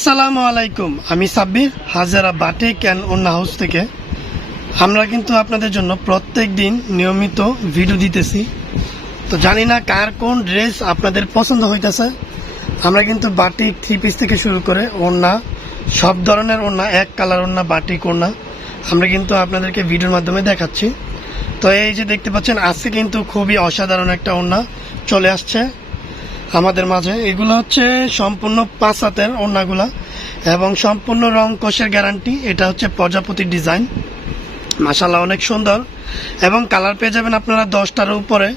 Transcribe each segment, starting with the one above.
আসসালামু আলাইকুম। আমি সাব্বির, হাজারা বাটিক অ্যান্ড অন্যা হাউস থেকে। আমরা কিন্তু আপনাদের জন্য প্রত্যেক দিন নিয়মিত ভিডিও দিতেছি। তো জানি না কার কোন ড্রেস আপনাদের পছন্দ হইতেছে। আমরা কিন্তু বাটিক থ্রি পিস থেকে শুরু করে ওড়না, সব ধরনের ওড়না, এক কালার ওড়না, বাটিক ওড়না, আমরা কিন্তু আপনাদেরকে ভিডিওর মাধ্যমে দেখাচ্ছি। তো এই যে দেখতে পাচ্ছেন, আজকে কিন্তু খুবই অসাধারণ একটা ওড়না চলে আসছে। আমাদের মাঝে, এগুলো হচ্ছে সম্পূর্ণ পাঁচ হাতের ওড়নাগুলা এবং সম্পূর্ণ রং কোষের গ্যারান্টি, এটা হচ্ছে প্রজাপতির ডিজাইন। মাসাল্লাহ অনেক সুন্দর। এবং কালার পেয়ে যাবেন আপনারা দশটার উপরে।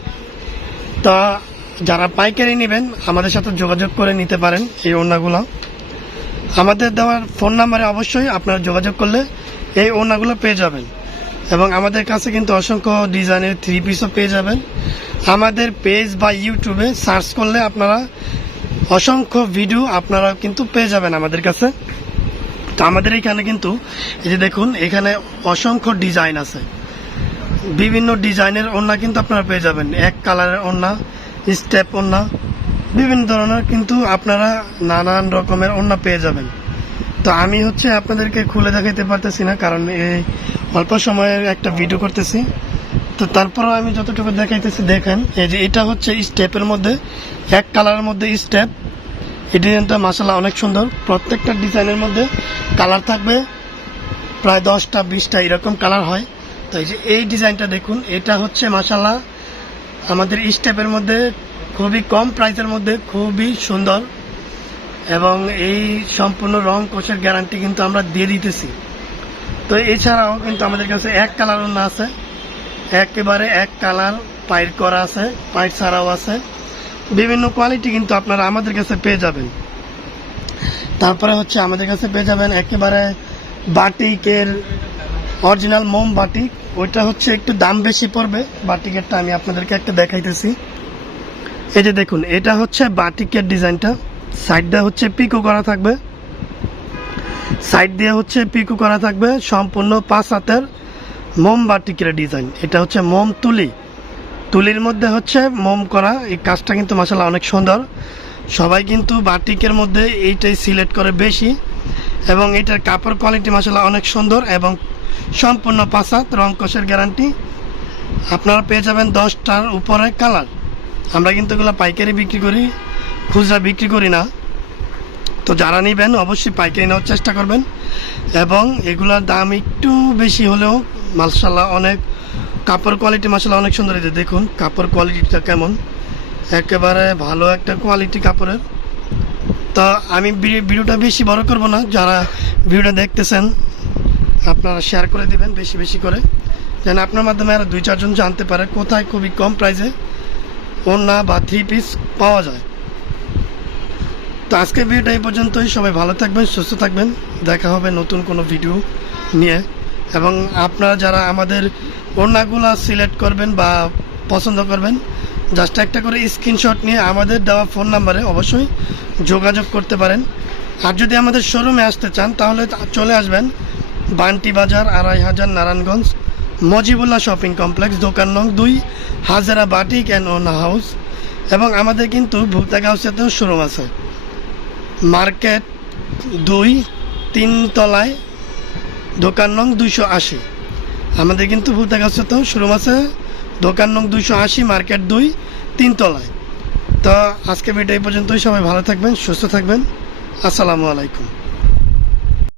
তা যারা পাইকারি নেবেন, আমাদের সাথে যোগাযোগ করে নিতে পারেন এই ওড়নাগুলো। আমাদের দেওয়ার ফোন নাম্বারে অবশ্যই আপনারা যোগাযোগ করলে এই ওড়নাগুলো পেয়ে যাবেন। এবং আমাদের কাছে কিন্তু অসংখ্য ডিজাইনের থ্রি পিসও পেয়ে যাবেন। আমাদের পেজ বা ইউটিউবে সার্চ করলে আপনারা অসংখ্য ভিডিও আপনারা কিন্তু পেয়ে যাবেন আমাদের কাছে। তো আমাদের এখানে কিন্তু এই যে দেখুন, এখানে অসংখ্য ডিজাইন আছে। বিভিন্ন ডিজাইনের ওড়না কিন্তু আপনারা পেয়ে যাবেন। এক কালারের ওড়না স্টেপ ওড়না, বিভিন্ন ধরনের কিন্তু আপনারা নানান রকমের ওড়না পেয়ে যাবেন। তো আমি হচ্ছে আপনাদেরকে খুলে দেখাইতে পারতেছি না, কারণ এই অল্প সময়ের একটা ভিডিও করতেছি। তো তারপরেও আমি যতটুকু দেখাইতেছি, দেখেন, এই যে এটা হচ্ছে স্টেপের মধ্যে, এক কালারের মধ্যে স্টেপ এই ডিজাইনটা মাসাল্লাহ অনেক সুন্দর। প্রত্যেকটা ডিজাইনের মধ্যে কালার থাকবে, প্রায় দশটা, বিশটা এরকম কালার হয়। তো এই যে এই ডিজাইনটা দেখুন, এটা হচ্ছে মাসাল্লাহ আমাদের স্টেপের মধ্যে খুবই কম প্রাইসের মধ্যে, খুবই সুন্দর। এবং এই সম্পূর্ণ রং কোষের গ্যারান্টি কিন্তু আমরা দিয়ে দিতেছি। তো এছাড়াও কিন্তু আমাদের কাছে এক কালার অন্য আছে। একেবারে এক কালার পাইট করা আছে, পাইট ছাড়াও আছে। বিভিন্ন কোয়ালিটি কিন্তু আপনারা আমাদের কাছে পেয়ে যাবেন। তারপরে হচ্ছে আমাদের কাছে পেয়ে যাবেন একেবারে বাটিকের অরিজিনাল মোম বাটিক। ওইটা হচ্ছে একটু দাম বেশি পড়বে। বাটিকেরটা আমি আপনাদেরকে একটা দেখাইতেছি। এই যে দেখুন, এটা হচ্ছে বাটিকের ডিজাইনটা। সাইডটা হচ্ছে পিকো করা থাকবে। সাইড দিয়ে হচ্ছে পিকু করা থাকবে সম্পূর্ণ পাঁচ হাতের মোম বাটিকের ডিজাইন। এটা হচ্ছে মোম তুলি। তুলির মধ্যে হচ্ছে মোম করা। এই কাজটা কিন্তু মাসাল্লাহ অনেক সুন্দর। সবাই কিন্তু বাটিকের মধ্যে এইটাই সিলেক্ট করে বেশি। এবং এটার কাপড় কোয়ালিটি মাসাল্লাহ অনেক সুন্দর এবং সম্পূর্ণ পাঁচাত রং কষের গ্যারান্টি। আপনারা পেয়ে যাবেন দশটার উপরে কালার। আমরা কিন্তু এগুলো পাইকারি বিক্রি করি, খুচরা বিক্রি করি না। তো যারা নেবেন, অবশ্যই পাইকারি নেওয়ার চেষ্টা করবেন। এবং এগুলোর দাম একটু বেশি হলেও মাসাল্লাহ অনেক, কাপড় কোয়ালিটি মাসাল্লাহ অনেক সুন্দর যে দেখুন, কাপড় কোয়ালিটিটা কেমন। একেবারে ভালো একটা কোয়ালিটি কাপড়ের। তো আমি ভিডি- ভিডিওটা বেশি বড় করব না। যারা ভিডিওটা দেখতেছেন, আপনারা শেয়ার করে দিবেন বেশি বেশি করে। যেন আপনার মাধ্যমে আরও দুই চারজন জানতে পারে কোথায় খুবই কম প্রাইসে ওড়না বা থ্রি পিস পাওয়া যায়। তো আজকের ভিডিওটা এই পর্যন্তই। সবাই ভালো থাকবেন, সুস্থ থাকবেন। দেখা হবে নতুন কোনো ভিডিও নিয়ে। এবং আপনারা যারা আমাদের ওড়নাগুলো সিলেক্ট করবেন বা পছন্দ করবেন জাস্ট একটা করে স্ক্রিনশট নিয়ে আমাদের দেওয়া ফোন নাম্বারে অবশ্যই যোগাযোগ করতে পারেন। আর যদি আমাদের শোরুমে আসতে চান, তাহলে চলে আসবেন বান্টি বাজার, আড়াই হাজার, নারায়ণগঞ্জ, মজিবুল্লাহ শপিং কমপ্লেক্স, দোকান নং দুই, হাজারা বাটিক অ্যান্ড ওনা হাউস। এবং আমাদের কিন্তু ভুক্তাগ হাউসেতেও শোরুম আছে। মার্কেট দুই, তিন তলায়, দোকান নং দুইশো আশি। আমাদের কিন্তু ভুলতে গেছে তো শুরু মাসে দোকান নং দুইশো আশি, মার্কেট দুই, তিন তলায়। তো আজকে ভিডিও এই পর্যন্তই। সবাই ভালো থাকবেন, সুস্থ থাকবেন। আসসালামু আলাইকুম।